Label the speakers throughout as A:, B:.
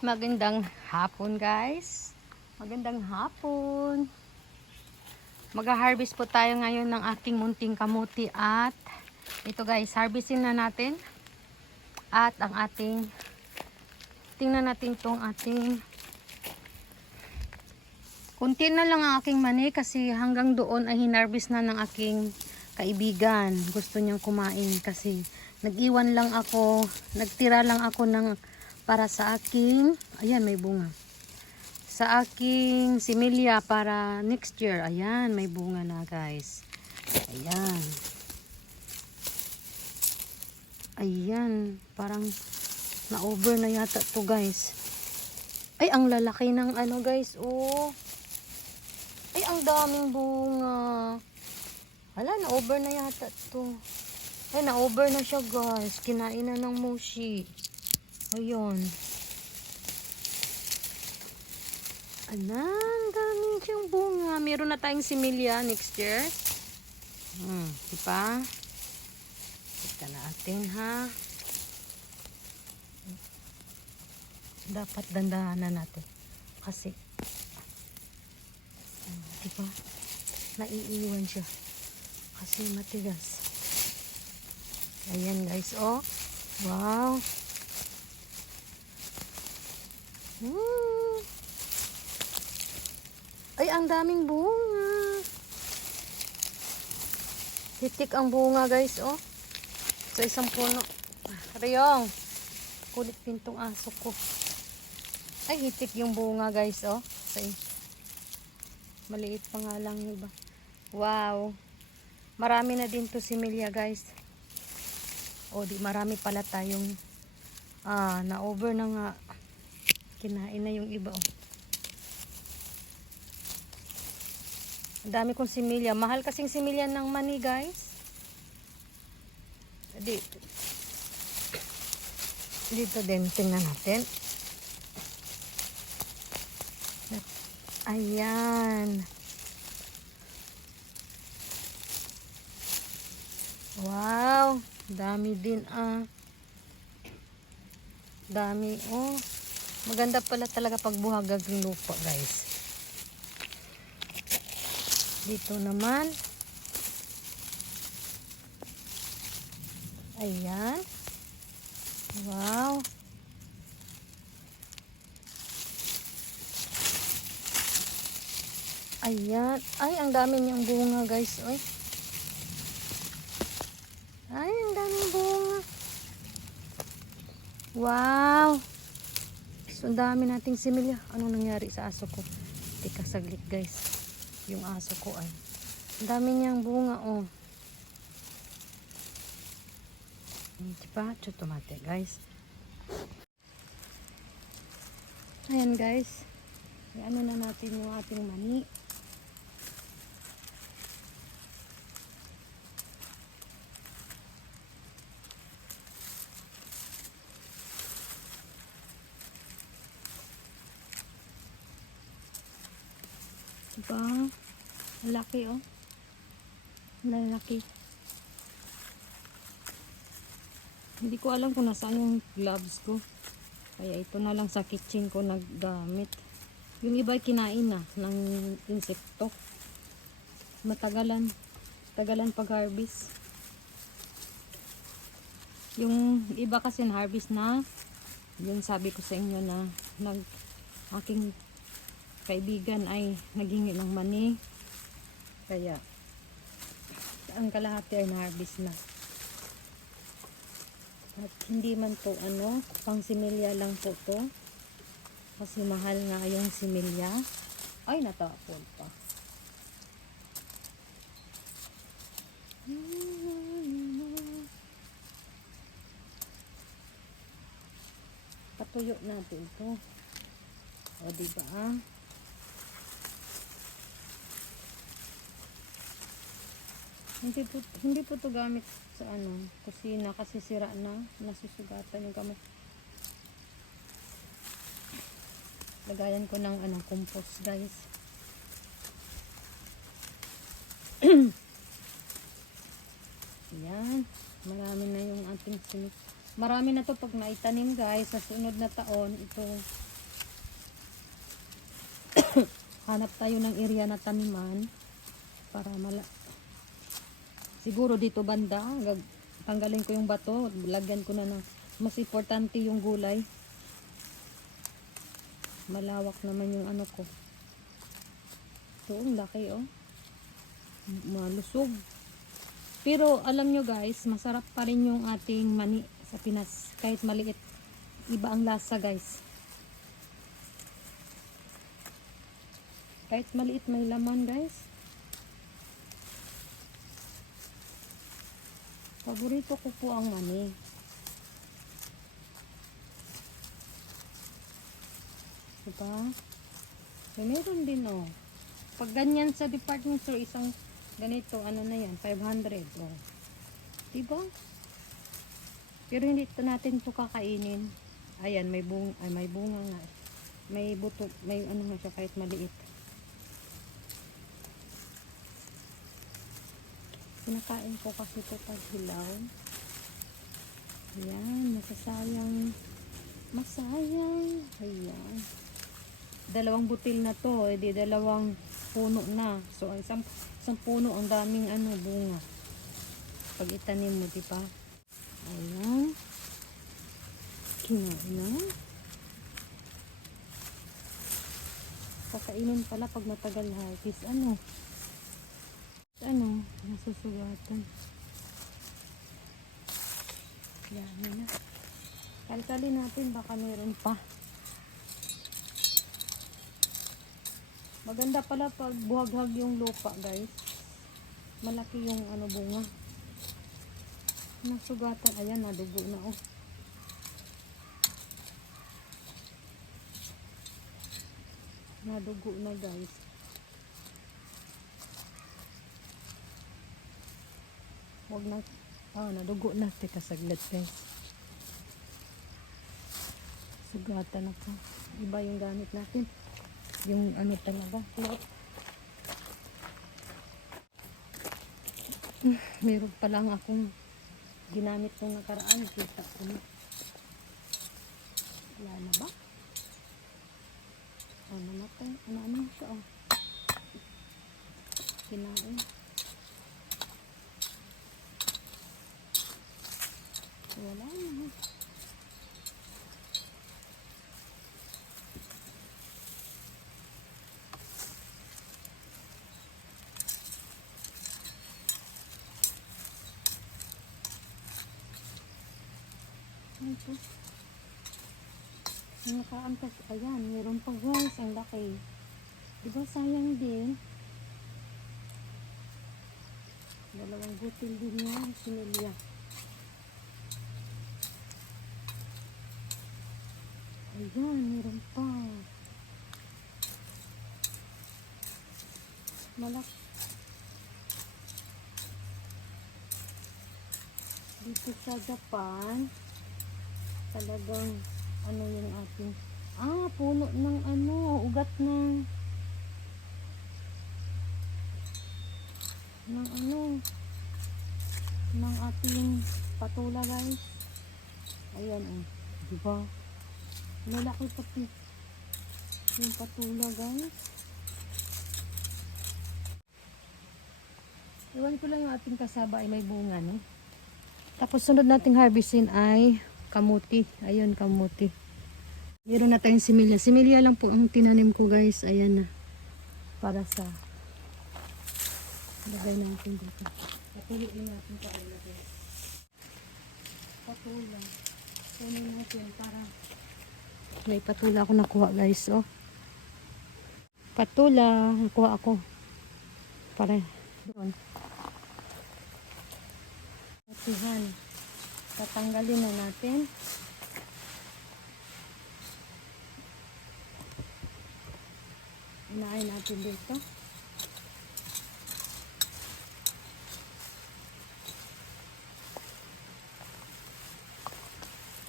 A: Magandang hapon guys. Magandang hapon. Mag-harvest po tayo ngayon ng aking munting kamuti at ito guys, harvestin na natin. At ang ating tingnan natin tong ating kunti na lang ang aking mani kasi hanggang doon ay hinarvest na ng aking kaibigan. Gusto niyang kumain kasi nag-iwan lang ako, nagtira lang ako ng para sa aking, ayan may bunga. Sa aking similya para next year. Ayan, may bunga na guys. Ayan. Ayan, parang na-over na yata to guys. Ay, ang lalaki ng ano guys, oh. Ay, ang daming bunga. Wala, na-over na yata to. Ay, na-over na siya guys. Kinain na ng mushi. Ayun. Anan, dami siyang bunga. Meron na tayong similya next year. Hmm, di ba? Kita natin ha. Dapat dandahanan natin. Kasi, hmm, di ba? Naiiwan siya. Kasi matigas. Ayan guys, oh. Wow. Ay, ang daming bunga. Hitik ang bunga, guys, oh. Sa isang puno. Riyong. Kulit pintong aso ko. Ay, hitik yung bunga, guys, oh. Sa Maliit pa nga lang iba. Wow. Marami na din to si Milia, guys. O, di marami pala tayong ah, na-over na nga Kinain na yung iba, oh. Dami kong similya. Mahal kasing similya ng mani, guys. Dito. Dito din. Tingnan natin. Ayan. Wow. Dami din, ah. Dami, oh. Maganda pala talaga pag buhagag yung lupa, guys. Dito naman. Ayan. Wow. Ayan. Ay, ang dami niyang bunga, guys. Ay. Ay, ang daming bunga. Wow. So, ang dami nating similya. Anong nangyari sa aso ko? Tika saglit guys. Yung aso ko ay. Ang dami niyang bunga oh. Diba? Chutomate guys. Ayan guys. Ay, ano na natin yung ating mani. Diba? Laki oh. Lalaki. Hindi ko alam kung nasaan yung gloves ko. Kaya ito na lang sa kitchen ko naggamit. Yung iba kinain na ng insekto. Matagalan. Tagalan pag harvest. Yung iba kasi harvest na yung sabi ko sa inyo na nag aking kaibigan ay naghingi ng mani. Kaya, ang kalahati ay na-harvest na. At hindi man to ano, pang similya lang po to. Kasi mahal nga yung similya. Ay, natapon pa. Patuyo natin to. O, diba? Hindi po, hindi po to gamit sa ano, kusina kasi sira na, nasusugatan yung kamay. Lagayan ko ng ano, compost guys. Yan, marami na yung ating sini. Marami na to pag naitanim guys, sa sunod na taon, ito hanap tayo ng area na taniman para mala siguro dito banda gag tanggalin ko yung bato lagyan ko na ng mas importante yung gulay. Malawak naman yung ano ko. Ito ang laki oh. Malusog. Pero alam nyo guys masarap pa rin yung ating mani sa Pinas. Kahit maliit iba ang lasa guys. Kahit maliit may laman guys paborito ko po ang mani. Diba? So, meron din oh. Pag ganyan sa department store isang ganito ano na yan 500 oh. Diba? Pero hindi ito natin to kakainin. Ayan may bung ay may bunga nga. May buto may ano nga siya kahit maliit Kinakain ko kasi ito pag hilaw. Ayan, masasayang. Masayang. Ayan. Dalawang butil na to, eh di dalawang puno na. So, isang, isang puno, ang daming ano, bunga. Pag itanim mo, di ba? Ayan. Kinain na. Kakainin pala pag matagal harvest. Ano? Nasusugatan. Yan na. Kalkalin natin, baka meron pa. Maganda pala pag buhaghag yung lupa, guys. Malaki yung ano bunga. Nasugatan. Ayan, nadugo na oh. Nadugo na guys. Huwag na. Ah, nadugo na. Teka, saglit guys. Sugatan ako. Iba yung gamit natin. Yung ano talaga. Look. Meron pa lang akong ginamit nung nakaraan. Kita ko na. Wala na ba? Ano na to? Ano ano siya oh. Kinain. Wala na. Ano to? Nakaantas. Ayan, meron pa guys. Ang laki. Diba sayang din? Dalawang butil din yan. Sinilya. Ayan, meron pa. Malak. Dito sa Japan, talagang ano yung ating ah, puno ng ano, ugat ng ng ano ng ating patula guys. Ayan oh, di ba? Malaki pati yung patula guys. Iwan ko lang yung ating kasaba ay may bunga no. Tapos sunod nating harvestin ay kamuti. Ayun kamuti. Meron na tayong similya. Similya lang po ang tinanim ko guys. Ayan na. Para sa lagay natin dito. Patuloy natin pa ilagay. Patula. Kunin natin para may patula ako nakuha guys. Oh. Patula. Nakuha ako. Para doon. Patihan. Tatanggalin na natin. Inaay natin dito.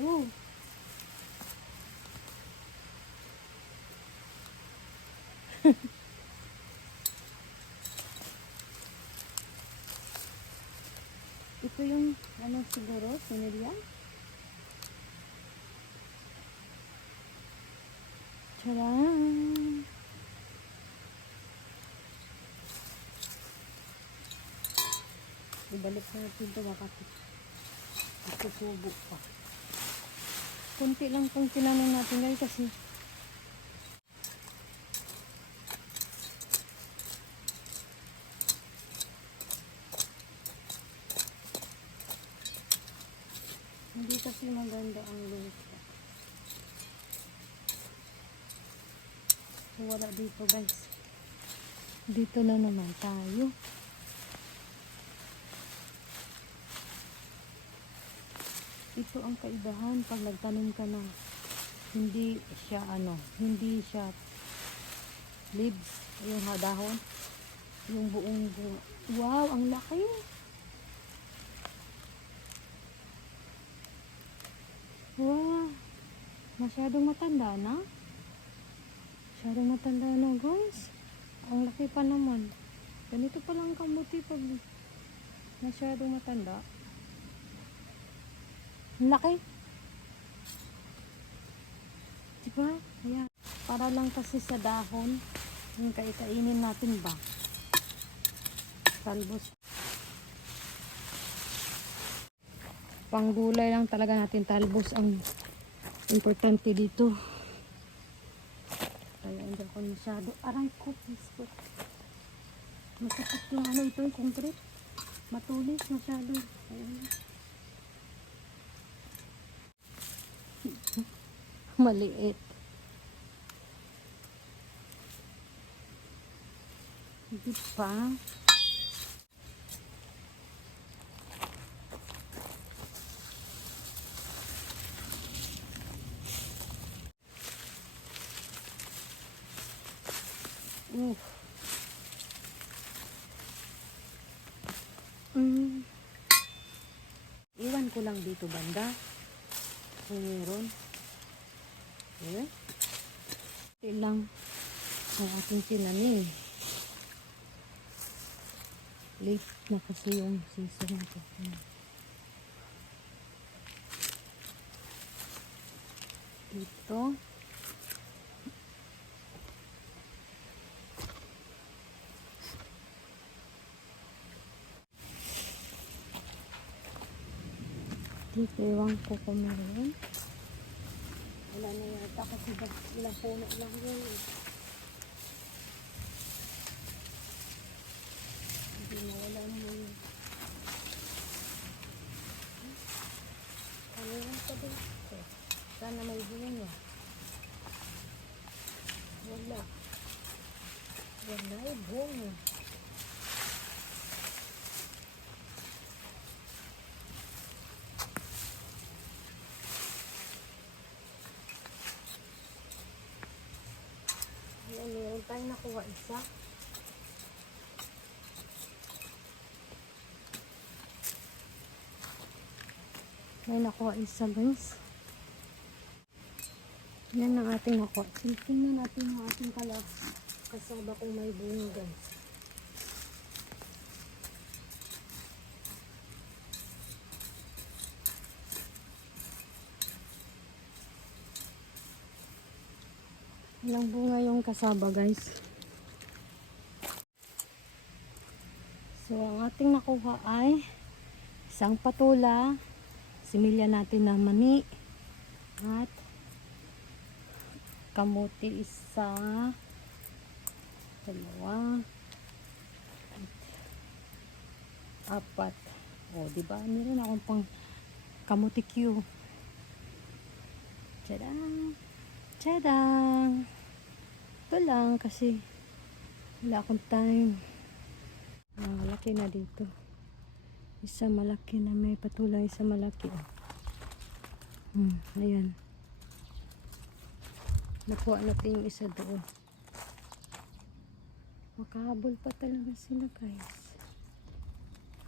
A: Ooh. siguro, vanilla. Tcharam! Ibalik natin ito makapit. Isusubo pa. Kunti lang itong tinanin natin ngayon kasi wala dito guys. Dito na naman tayo. Ito ang kaibahan pag nagtanim ka na hindi siya ano, hindi siya leaves, yung dahon, yung buong bunga. Wow, ang laki! Wow, masyadong matanda na. Masyadong matanda na guys. Ang laki pa naman. Ganito pa lang kamuti pag masyadong matanda. Laki. Diba? Ayan. Para lang kasi sa dahon. Yung kaikainin natin ba? Talbos. Panggulay lang talaga natin talbos ang importante dito. Kaya hindi ako masyado. Aray ko, please po. Masakit yung ano ito, yung concrete. Matulis masyado. Ayan. Maliit. Hindi pa. Oof. Mm. Iwan ko lang dito banda. Kung meron. Eh? Ito lang ang ating tinanim. Late na kasi yung season nito. Dito. Dito, ewan ko kung meron. Wala na yata kasi ilang puno lang yun eh. Hindi na wala na yun. Ano din? Eh, Sana may bunga. Wala. Wala eh, bunga. Tayong nakuha isa. May nakuha isa guys. Yan ang ating nakuha. Tingnan natin yung ating kala kasaba kung may bunga guys. Ilang bunga yung kasaba guys. So ang ating nakuha ay isang patula, similya natin na mani, at kamuti isa, dalawa, at apat. O, di ba? Meron akong pang kamuti Q. Tadang! Tadang! Ito lang kasi wala akong time. Ah, malaki na dito. Isa malaki na may patulang isa malaki. oh. Hmm, ayan. Nakuha natin yung isa doon. Makahabol pa talaga sila guys.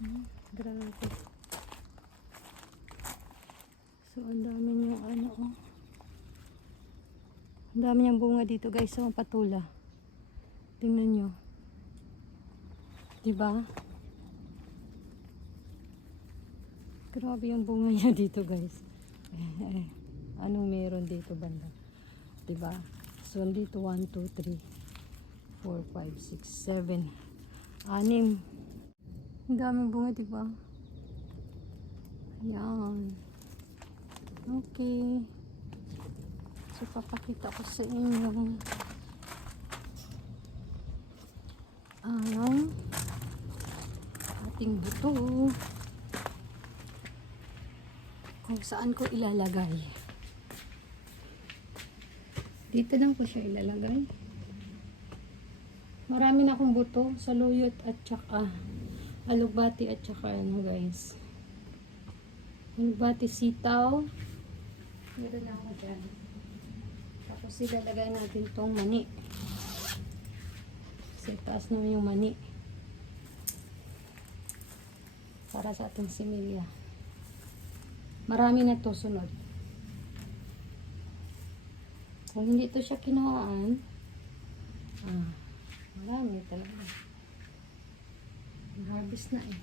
A: Hmm, grabe. So, ang dami niyang ano oh. Ang dami niyang bunga dito guys sa patula. Tingnan niyo. 'Di ba? Grabe yung bunga niya dito guys. Anong meron dito banda? 'Di ba? So dito 1 2 3 4 5 6 7 anim Ang daming bunga, di ba? Ayan. Okay. So, papakita ko sa inyo ang ating buto kung saan ko ilalagay. Dito lang ko siya ilalagay. Marami na akong buto sa luyot at saka alugbati at saka ano guys. Alugbati sitaw. Meron na ako dyan. Tapos ilalagay natin tong mani. Kasi taas naman yung mani. Para sa ating similya. Marami na to sunod. Kung hindi to siya kinuhaan, ah, marami talaga. Harvest na eh.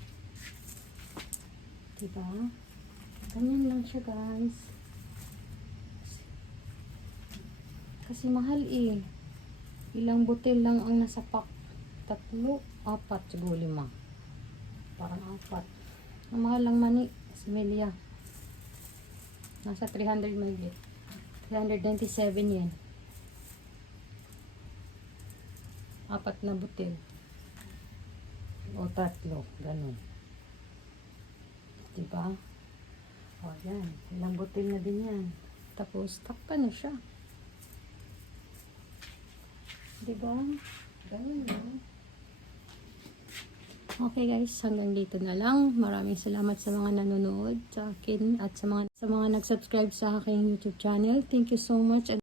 A: Diba? Ganyan lang siya guys. Kasi mahal eh. Ilang butil lang ang nasa pack. Tatlo, apat, siguro lima. Parang apat. Ang mahal lang mani, similya. Nasa 300 mahigit. 397 yen. Apat na butil. O tatlo, ganun. Diba? O yan, ilang butil na din yan. Tapos, takpan na siya. Diba? Ganun lang. Okay guys, hanggang dito na lang. Maraming salamat sa mga nanonood sa akin at sa mga sa mga nag-subscribe sa aking YouTube channel. Thank you so much.